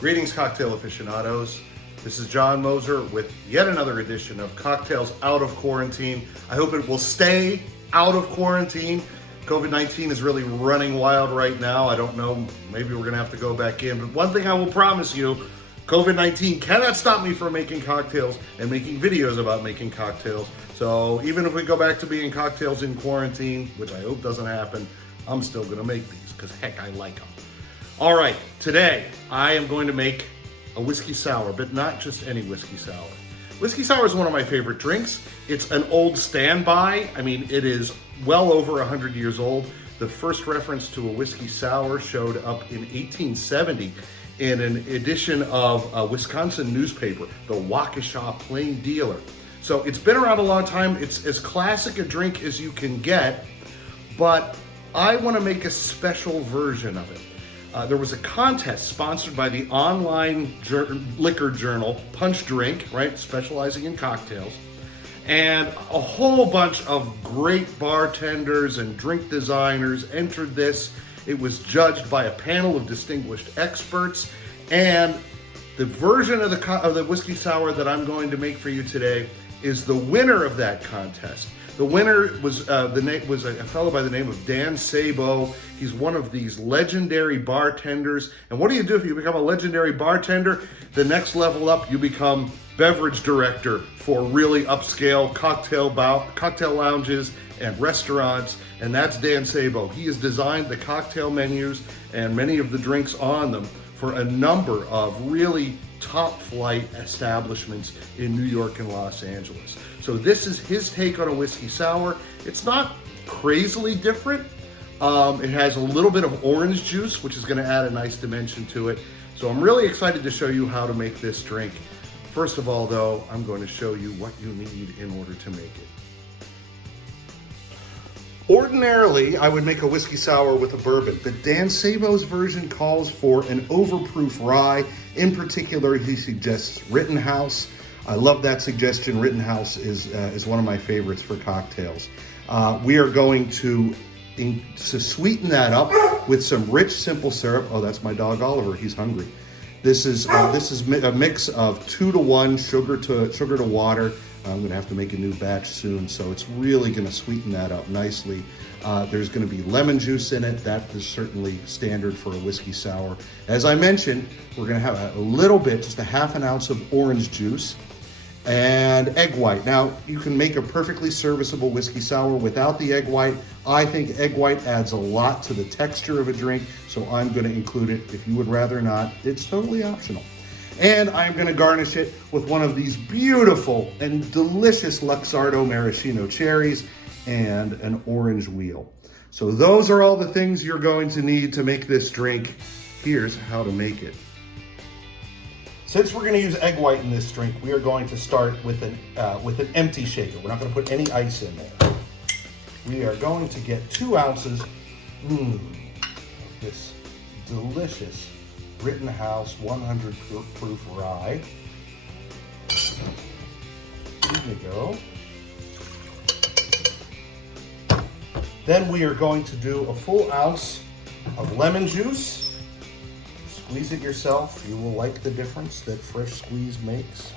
Greetings, cocktail aficionados. This is John Moser with yet another edition of Cocktails Out of Quarantine. I hope it will stay out of quarantine. COVID-19 is really running wild right now. I don't know, maybe we're gonna have to go back in. But one thing I will promise you, COVID-19 cannot stop me from making cocktails and making videos about making cocktails. So even if we go back to being cocktails in quarantine, which I hope doesn't happen, I'm still gonna make these because heck, I like them. All right, today I am going to make a whiskey sour, but not just any whiskey sour. Whiskey sour is one of my favorite drinks. It's an old standby. I mean, it is well over 100 years old. The first reference to a whiskey sour showed up in 1870 in an edition of a Wisconsin newspaper, the Waukesha Plain Dealer. So it's been around a long time. It's as classic a drink as you can get, but I want to make a special version of it. There was a contest sponsored by the online liquor journal Punch Drink, right, specializing in cocktails, and a whole bunch of great bartenders and drink designers entered this. It was judged by a panel of distinguished experts, and the version of the whiskey sour that I'm going to make for you today is the winner of that contest. The winner was a fellow by the name of Dan Sabo. He's one of these legendary bartenders. And what do you do if you become a legendary bartender? The next level up, you become beverage director for really upscale cocktail lounges and restaurants. And that's Dan Sabo. He has designed the cocktail menus and many of the drinks on them for a number of really top flight establishments in New York and Los Angeles. So this is his take on a whiskey sour. It's not crazily different. It has a little bit of orange juice, which is gonna add a nice dimension to it. So I'm really excited to show you how to make this drink. First of all though, I'm going to show you what you need in order to make it. Ordinarily, I would make a whiskey sour with a bourbon, but Dan Sabo's version calls for an overproof rye. In particular, he suggests Rittenhouse. I love that suggestion. Rittenhouse is one of my favorites for cocktails. We are going to sweeten that up with some rich simple syrup. Oh, that's my dog Oliver. He's hungry. This is a mix of 2-to-1 sugar to water. I'm gonna have to make a new batch soon, so it's really gonna sweeten that up nicely. There's gonna be lemon juice in it. That is certainly standard for a whiskey sour. As I mentioned, we're gonna have a little bit, just a half an ounce of orange juice and egg white. Now, you can make a perfectly serviceable whiskey sour without the egg white. I think egg white adds a lot to the texture of a drink, so I'm gonna include it. If you would rather not, it's totally optional. And I'm gonna garnish it with one of these beautiful and delicious Luxardo maraschino cherries and an orange wheel. So those are all the things you're going to need to make this drink. Here's how to make it. Since we're gonna use egg white in this drink, we are going to start with an empty shaker. We're not gonna put any ice in there. We are going to get 2 ounces of this delicious Rittenhouse 100 proof rye. Here we go. Then we are going to do a full ounce of lemon juice. Squeeze it yourself. You will like the difference that fresh squeeze makes.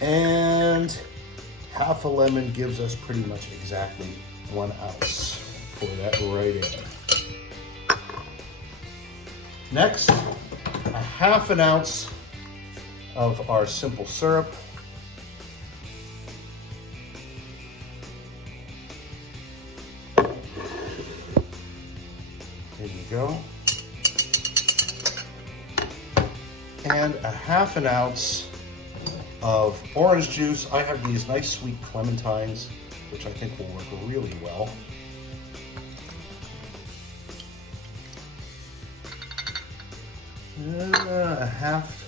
And half a lemon gives us pretty much exactly 1 ounce. Pour that right in. Next, a half an ounce of our simple syrup. There you go. And a half an ounce of orange juice. I have these nice sweet clementines, which I think will work really well. A half.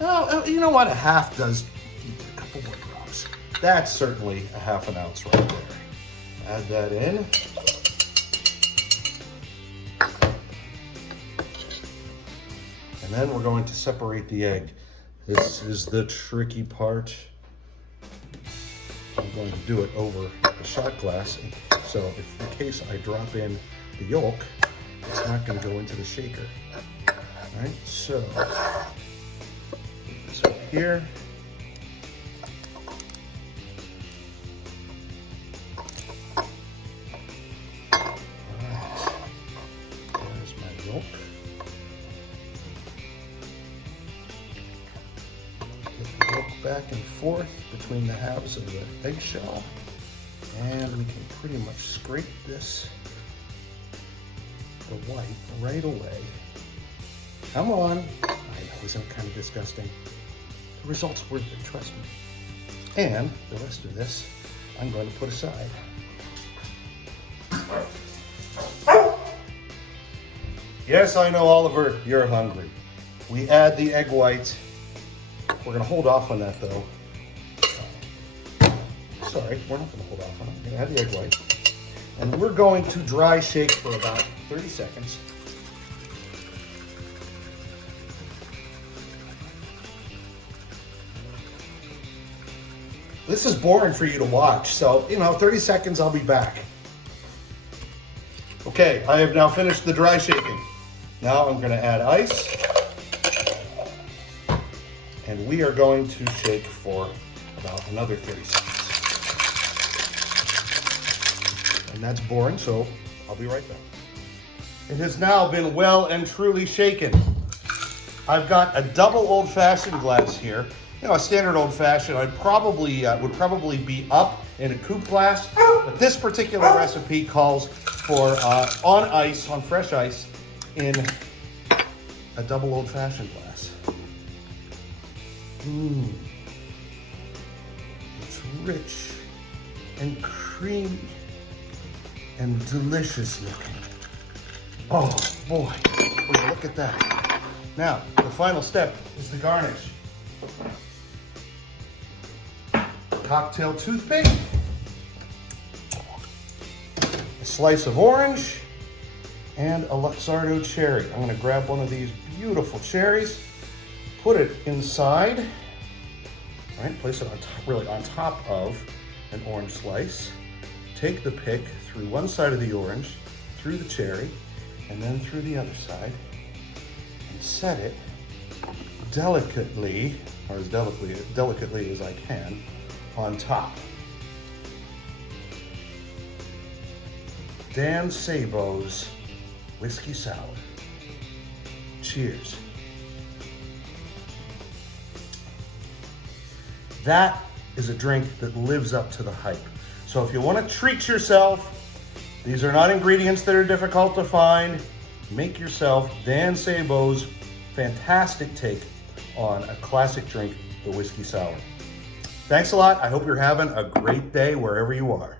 Oh, you know what? A half does a couple more drops. That's certainly a half an ounce right there. Add that in. And then we're going to separate the egg. This is the tricky part. I'm going to do it over a shot glass. So if in case I drop in the yolk, it's not going to go into the shaker. All right, so put this up here. All right, there's my yolk. Get the yolk back and forth between the halves of the eggshell, and we can pretty much scrape the white right away. Come on. I know, isn't it kind of disgusting? The result's worth it, trust me. And the rest of this, I'm going to put aside. Yes, I know, Oliver, you're hungry. We add the egg whites. We're gonna hold off on that though. Sorry, we're not gonna hold off on it. We're gonna add the egg white. And we're going to dry shake for about 30 seconds. This is boring for you to watch, so, 30 seconds, I'll be back. Okay, I have now finished the dry shaking. Now I'm gonna add ice. And we are going to shake for about another 30 seconds. And that's boring, so I'll be right back. It has now been well and truly shaken. I've got a double old-fashioned glass here. A standard old-fashioned would probably be up in a coupe glass, but this particular recipe calls for on fresh ice, in a double old-fashioned glass. It's rich and creamy and delicious looking. Oh boy, look at that. Now, the final step is the garnish. Cocktail toothpick, a slice of orange, and a Luxardo cherry. I'm gonna grab one of these beautiful cherries, put it inside, right? Place it on top, really on top of an orange slice. Take the pick through one side of the orange, through the cherry, and then through the other side, and set it delicately, or as delicately as I can, on top. Dan Sabo's Whiskey Sour. Cheers. That is a drink that lives up to the hype. So if you want to treat yourself, these are not ingredients that are difficult to find. Make yourself Dan Sabo's fantastic take on a classic drink, the Whiskey Sour. Thanks a lot. I hope you're having a great day wherever you are.